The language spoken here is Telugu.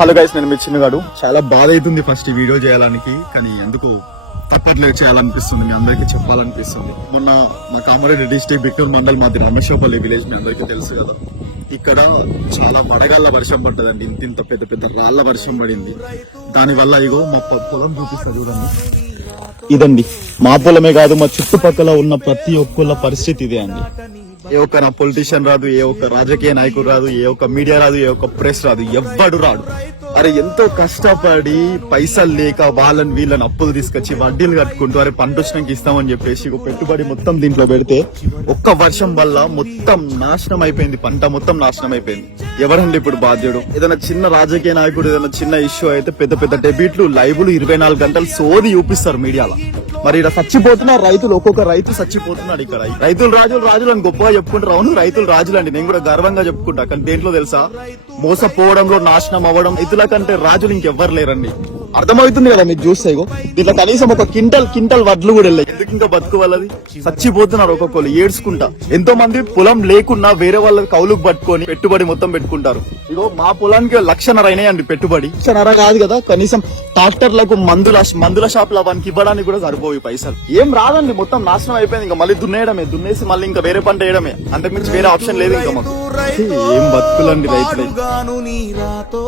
హలో గైస్ నేను మీ చిన్నగాడు. చాలా బాధ అవుతుంది ఫస్ట్ ఈ వీడియో చేయడానికి కానీ ఎందుకు తప్పట్లేదు చేయాలనిపిస్తుంది మీ అందరికీ చెప్పాలనిపిస్తుంది. మొన్న మా కామారెడ్డి డిస్ట్రిక్ట్ బిట్టూర్ మండల్ మాది రమేశ్వరపల్లి విలేజ్ మీ అందరికీ తెలుసు కదా. ఇక్కడ చాలా వడగాళ్ళ వర్షం పడ్డదండి ఇంత ఇంత పెద్ద పెద్ద రాళ్ళ వర్షం పడింది. దానివల్ల ఇగో మా పొలం చూపిస్తా చూడండి. ఇదండి మా పొలమే కాదు మా చుట్టుపక్కల ఉన్న ప్రతి ఒక్కళ్ళ పరిస్థితి ఇదే అండి. ఏ ఒక్క నా పొలిటీషియన్ రాదు ఏ ఒక్క రాజకీయ నాయకుడు రాదు ఏ ఒక్క మీడియా రాదు ఏ ఒక్క ప్రెస్ రాదు ఎవ్వడు రాడు. అరే ఎంతో కష్టపడి పైసలు లేక వాళ్ళని వీళ్ళని అప్పులు తీసుకొచ్చి వడ్డీలు కట్టుకుంటూ అరే పంట వచ్చినాక ఇస్తామని చెప్పేసి ఒక పెట్టుబడి మొత్తం దీంట్లో పెడితే ఒక్క వర్షం వల్ల మొత్తం నాశనం అయిపోయింది పంట మొత్తం నాశనం అయిపోయింది. ఎవరండి ఇప్పుడు బాధ్యుడు? ఏదైనా చిన్న రాజకీయ నాయకుడు ఏదైనా చిన్న ఇష్యూ అయితే పెద్ద పెద్ద డెబిట్లు లైవ్లు ఇరవై నాలుగు గంటలు సోది చూపిస్తారు మీడియాలో. మరి ఇలా చచ్చిపోతున్న రైతులు ఒక్కొక్క రైతు చచ్చిపోతున్నాడు ఇక్కడ. రైతులు రాజులు రాజులు అని గొప్పగా చెప్పుకుంటారు. అవును రైతులు రాజులు అండి. నేను కూడా గర్వంగా చెప్పుకుంటా. కానీ దేంట్లో తెలుసా? మోసపోవడంలో నాశనం అవ్వడం. రైతుల కంటే రాజులు ఇంకెవ్వరు లేరండి. అర్థమవుతుంది కదా మీకు చూస్తే దీంట్లో కనీసం ఒక కింటల్ కింటల్ వడ్లు కూడా వెళ్ళాయి. ఎందుకు ఇంకా బతుకు వాళ్ళది చచ్చిపోతున్నారు ఒక్కొక్కరు ఏడ్చుకుంటా. ఎంతో మంది పొలం లేకున్నా వేరే వాళ్ళ కౌలుకు పట్టుకొని పెట్టుబడి మొత్తం పెట్టుకుంటారు. ఇగో మా పొలానికి లక్షన్నర అయినాయండి పెట్టుబడి. లక్షన్నర కాదు కదా కనీసం ట్రాక్టర్లకు మందుల మందుల షాపుల వానికి ఇవ్వడానికి కూడా సరిపోవు ఈ పైసలు. ఏం రాదండి మొత్తం నాశనం అయిపోయింది. ఇంకా మళ్ళీ దున్నేయడమే దున్నేసి మళ్ళీ ఇంకా వేరే పంట వేయడమే. అంతకుమించి వేరే ఆప్షన్ లేదు ఇంకా మాకు. ఏం బతుకులండి రైతులై. గాను నీ రాతో.